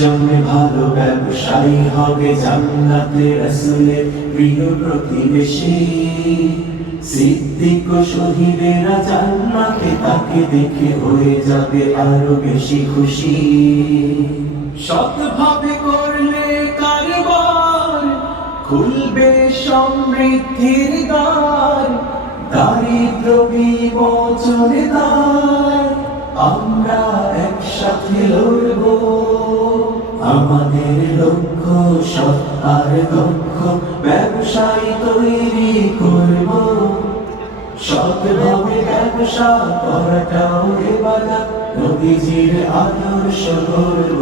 একজন ভালো ব্যবসায়ী হবে জান্নাতে রসুলের প্রিয় প্রতিবেশী। সিদ্দিক শহীদেরা জান্নাতে তাকে দেখে হয়ে যাবে আরও বেশি খুশি। সৎভাবে করলে কারবার, খুলবে সমৃদ্ধির দ্বার, দারিদ্র বিমোচনে দ্বার। আমরা একসাথে লড়ব। আমাদের লক্ষ্য সৎ আর দক্ষ ব্যবসায়ী তৈরি করব। সৎভাবে ব্যবসা করাটাও এবাদা নবীজির আদর্শ করব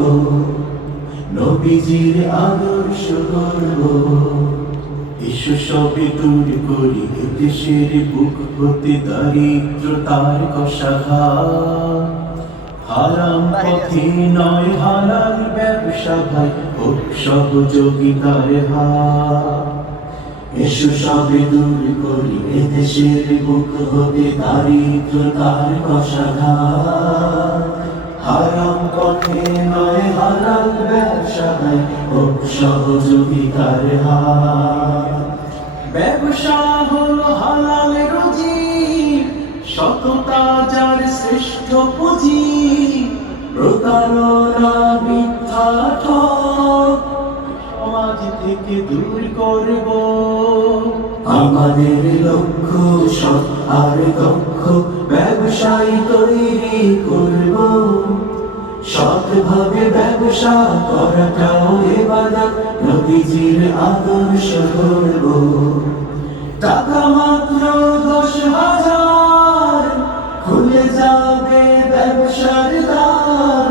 নবীজির আদর্শ করব এসো সবে দূর করি দেশের বুক হতে দারিদ্রতার কষাঘা হারাম পথে নয় হালাল ভাই হোক সহযোগিতার হাত এসো সবে দূর করি এদেশের বুক হতে দারিদ্রতার কষাঘাত। হারাম পথে নয় ব্যবসায় হোক সহযোগিতার হাত ব্যবসা হলো হালাল রুজি, সততা যার শ্রেষ্ঠ পুঁজি। প্রতারণা থেকে দূর করব। আমাদের লক্ষ্য সৎ আর দক্ষ ব্যবসায়ী তৈরি করব। সৎভাবে ব্যবসা করাটাও এবাদত, নবীজির আদর্শ করব। টাকা মাত্র দশ হাজার, খুলে যাবে ব্যবসার দ্বার।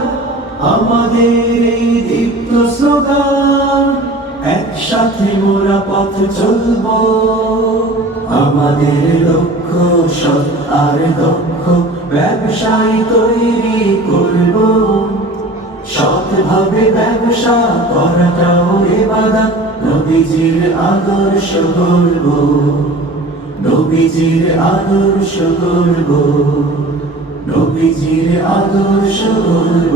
আমাদের এই দীপ্ত স্লোগান একসাথে মোরা পথ চলব। আমাদের লক্ষ্য সৎ আর দক্ষ ব্যবসায়ী তৈরি করব। সৎভাবে ব্যবসা করাটাও এবাদত নবীজির আদর্শ করব নবীজির আদর্শ করব নবীজির আদর্শ করব